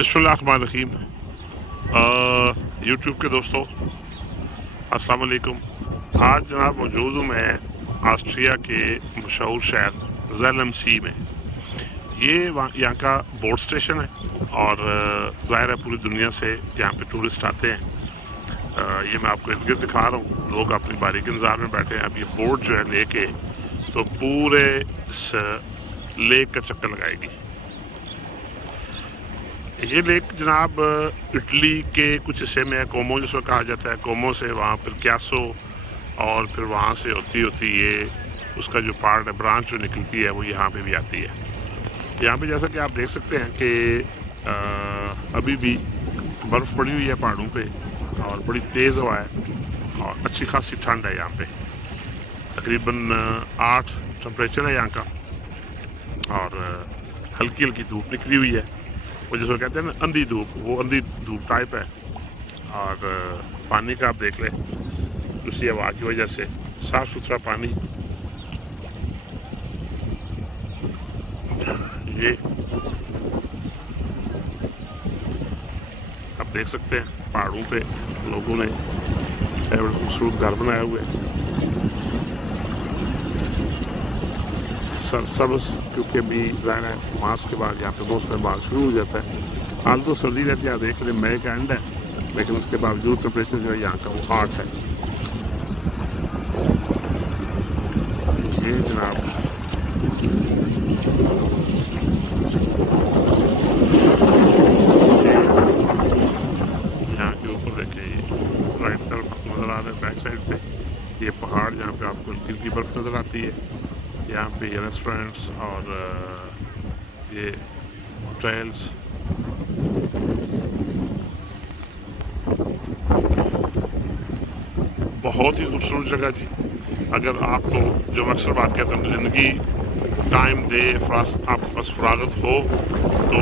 बिस्मिल्लाहिर्रहमानिर्रहीम। यूट्यूब के दोस्तों अस्सलाम वालेकुम। आज जनाब मौजूद हूँ मैं ऑस्ट्रिया के मशहूर शहर ज़ेलमसी में। ये यहाँ का बोट स्टेशन है और ज़ाहिर है पूरी दुनिया से यहाँ पे टूरिस्ट आते हैं। ये मैं आपको इर्द गिर्द दिखा रहा हूँ, लोग अपनी बारी के इंतज़ार में बैठे हैं। अब ये बोट जो है लेके तो पूरे इस लेक का चक्कर लगाएगी। ये लेक जनाब इटली के कुछ हिस्से में है, कोमो जिसको कहा जाता है। कोमो से वहाँ फिर क्यासो और फिर वहाँ से होती ये उसका जो पार्ट है, ब्रांच जो निकलती है, वो यहाँ पे भी आती है। यहाँ पे जैसा कि आप देख सकते हैं कि अभी भी बर्फ़ पड़ी हुई है पहाड़ों पे और बड़ी तेज़ हवा है और अच्छी खासी ठंड है। यहाँ पे तकरीबन 8 टेम्परेचर है यहाँ का और हल्की हल्की धूप निकली हुई है, वो जिसको कहते हैं ना अंधी धूप, वो अंधी धूप टाइप है। और पानी का आप देख लें, उसी हवा की वजह से साफ़ सुथरा पानी। ये आप देख सकते हैं पहाड़ों पे लोगों ने बड़े खूबसूरत घर बनाए हुए हैं, सरसब्ज़, क्योंकि अभी ज़ाहिर है मार्च के बाद यहाँ पे मौसम बारिश शुरू हो जाता है। हाल तो सर्दी रहती है, देख लें मई का एंड है, लेकिन उसके बावजूद टेम्परेचर जो है यहाँ का वो 8 है। ये जनाब यहाँ के ऊपर देखिए, ये राइट तरफ नज़र आ रहा है बैक साइड पे ये पहाड़, जहाँ पे आपको हल्की हल्की बर्फ़ नज़र आती है। यहाँ पे ये रेस्टोरेंट्स और ये ट्रेल्स, बहुत ही खूबसूरत जगह जी। अगर आपको जो अक्सर बात कहते हैं ज़िंदगी टाइम दे, आपके पास फरागत हो तो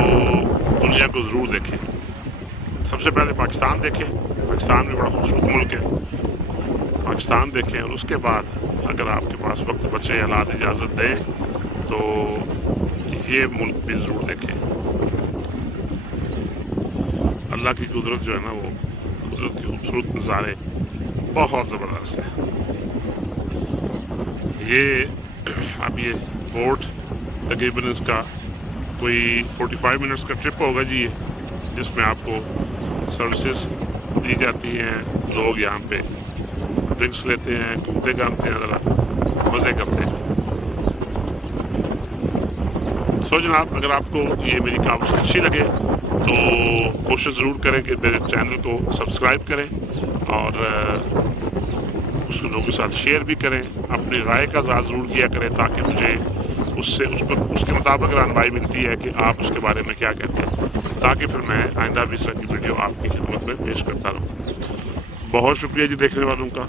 दुनिया को ज़रूर देखें। सबसे पहले पाकिस्तान देखें, पाकिस्तान भी बड़ा खूबसूरत मुल्क है, पाकिस्तान देखें। और उसके बाद अगर आपके पास वक्त बचे, हालात इजाज़त दे, तो ये मुल्क भी ज़रूर देखें। अल्लाह की कुदरत जो है ना, वो कुदरत के खूबसूरत नज़ारे बहुत ज़बरदस्त है। ये अब ये बोट तकरीबन इसका कोई 45 मिनट्स का ट्रिप होगा जी, ये जिसमें आपको सर्विसेज दी जाती हैं। लोग यहाँ पे ड्रिंक्स लेते हैं, घूमते घामते हैं, ज़रा मज़े करते हैं। सो जनाब, अगर आपको ये मेरी काविश अच्छी लगे तो कोशिश ज़रूर करें कि मेरे चैनल को सब्सक्राइब करें और उसको लोगों के साथ शेयर भी करें। अपनी राय का इज़हार ज़रूर किया करें ताकि मुझे उसके मुताबिक रहनुमाई मिलती है कि आप उसके बारे में क्या कहते हैं, ताकि फिर मैं आइंदा भी इस तरह की वीडियो आपकी खिदमत में पेश करता रहूँ। बहुत शुक्रिया जी देखने वालों का।